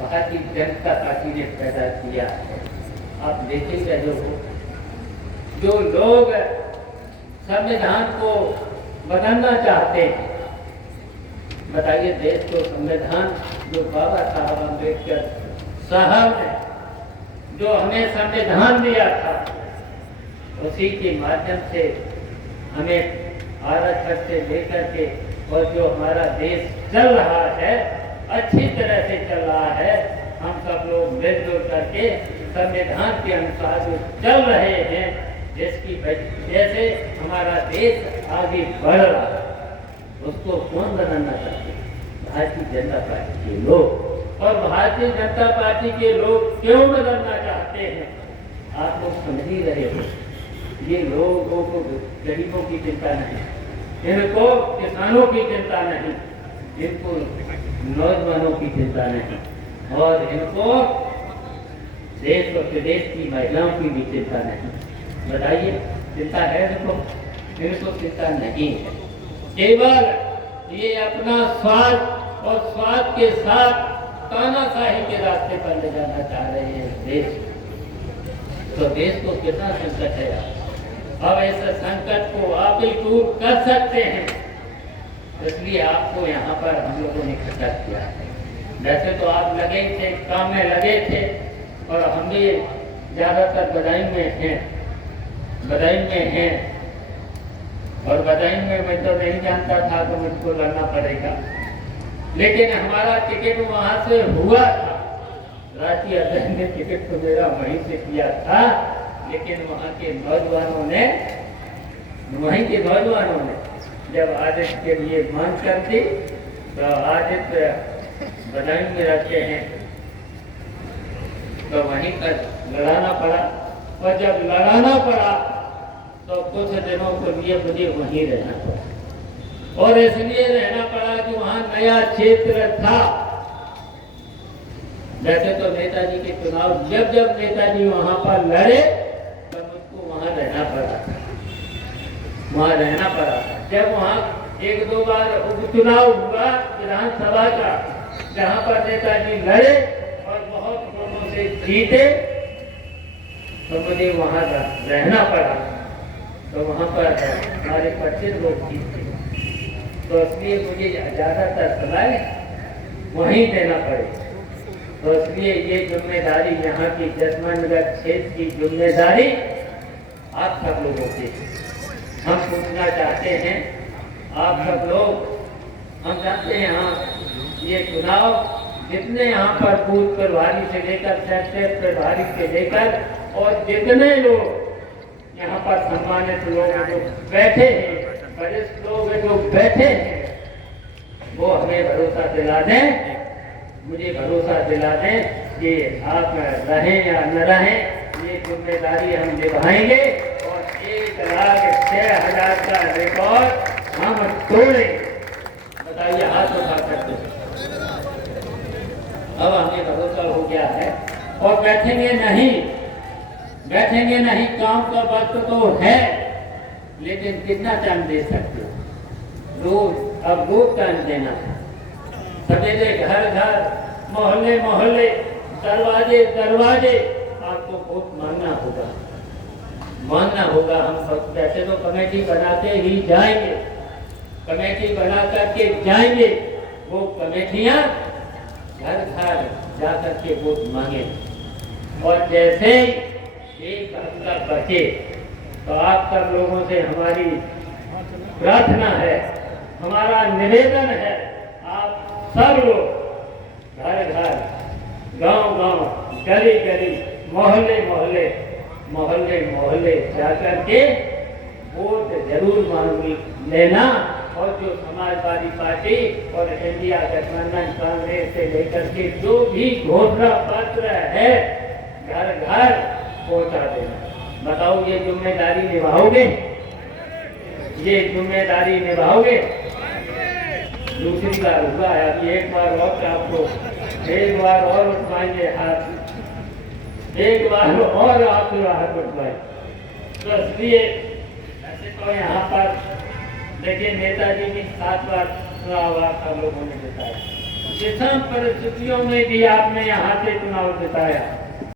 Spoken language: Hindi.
भारतीय जनता पार्टी ने पैदा किया है। आप देखेंगे जो लोग संविधान को बदलना चाहते हैं, बताइए देश को संविधान जो बाबा साहब अम्बेडकर साहब ने जो हमें संविधान दिया था, उसी के माध्यम से हमें आरक्षण से लेकर के और जो हमारा देश चल रहा है अच्छी तरह से चल रहा है। हम सब लोग मिलजुल करके संविधान के अनुसार जो चल रहे हैं, जिसकी वजह से हमारा देश आगे बढ़ रहा है, उसको कौन बदलना चाहते हैं? भारतीय जनता पार्टी के लोग। और भारतीय जनता पार्टी के लोग क्यों बदलना चाहते हैं आप लोग समझ ही रहे हो। ये लोगों को गरीबों की चिंता नहीं, इनको किसानों की चिंता नहीं, इनको नौजवानों की चिंता नहीं, और इनको देश और प्रदेश की महिलाओं की भी चिंता नहीं। बताइए चिंता है इनको चिंता नहीं है। केवल ये अपना स्वार्थ और स्वार्थ के साथ तानाशाही के रास्ते पर ले जाना चाह रहे हैं देश। तो देश को कितना संकट है। अब ऐसे संकट को आप ही दूर कर सकते हैं, इसलिए आपको यहाँ पर हम लोगों ने इकट्ठा किया है। वैसे तो आप लगे थे, काम में लगे थे, और हम भी ज़्यादातर बदायूं में हैं, और बदायूं में मैं तो नहीं जानता था तो मुझको लड़ना पड़ेगा, लेकिन हमारा टिकट वहाँ से हुआ था। राष्ट्रीय अध्यक्ष ने टिकट तो मेरा वहीं से किया था, लेकिन वहाँ के नौजवानों ने जब आदित्य के लिए मांग कर दी तो आदित्य बदायूं में रहते हैं, तो वहीं पर लड़ाना पड़ा। और जब लड़ाना पड़ा तो कुछ दिनों के लिए मुझे वहीं रहना पड़ा, और इसलिए रहना पड़ा कि वहाँ नया क्षेत्र था। वैसे तो नेताजी के चुनाव जब नेताजी वहाँ पर लड़े तो मुझको वहाँ रहना पड़ा। जब वहाँ 1-2 बार उपचुनाव हुआ विधानसभा का, जहाँ पर नेताजी लड़े और बहुत लोगों से जीते, तो मुझे वहाँ रहना पड़ा। तो वहाँ पर हमारे 25 लोग जीते, तो इसलिए मुझे ज़्यादातर समय वहीं देना पड़े। तो इसलिए ये जिम्मेदारी यहाँ की जसमंदगढ़ क्षेत्र की जिम्मेदारी आप सब लोगों की। हम पूछना चाहते हैं आप सब लोग, हम जानते हैं यहाँ ये चुनाव जितने यहाँ पर बूथ प्रभारी से लेकर सेक्टर प्रभारी से लेकर और जितने लोग यहाँ पर सम्मानित लोग जो बैठे हैं, वरिष्ठ लोग जो बैठे हैं, वो हमें भरोसा दिला दें, मुझे भरोसा दिला दें कि आप रहें या न रहें, ये जिम्मेदारी हम निभाएंगे और 1,06,000 का रिकॉर्ड हम तोड़ेंगे। बताइए हाथ उठा करते। अब हमें भरोसा हो गया है और बैठेंगे नहीं। काम का वक्त तो है, लेकिन कितना टाइम दे सकते हो? रोज टाइम देना है। सवेरे घर मोहल्ले दरवाजे आपको वोट मांगना होगा। हम वैसे तो कमेटी बनाते ही जाएंगे, कमेटी बना करके जाएंगे, वो कमेटियां घर जाकर के वोट मांगे। और जैसे एक हफ्ता बचे तो आप सब लोगों से हमारी प्रार्थना है, हमारा निवेदन है, आप सब लोग घर गांव गली मोहल्ले जाकर के वोट जरूर मांग लेना। और जो समाजवादी पार्टी और इंडिया गठबंधन कांग्रेस से लेकर के जो भी घोषणा पत्र है घर पहुंचा देना। बताओ ये जिम्मेदारी निभाओगे? दूसरी बार हुआ है, अभी एक बार और उठवाएंगे हाथ, एक बार और आपके हाथ उठवाए। तो इसलिए ऐसे तो यहाँ पर देखिए नेताजी की 7 बार चुनाव आप लोगों ने बताया, विषम परिस्थितियों में भी आपने यहाँ से चुनाव जिताया।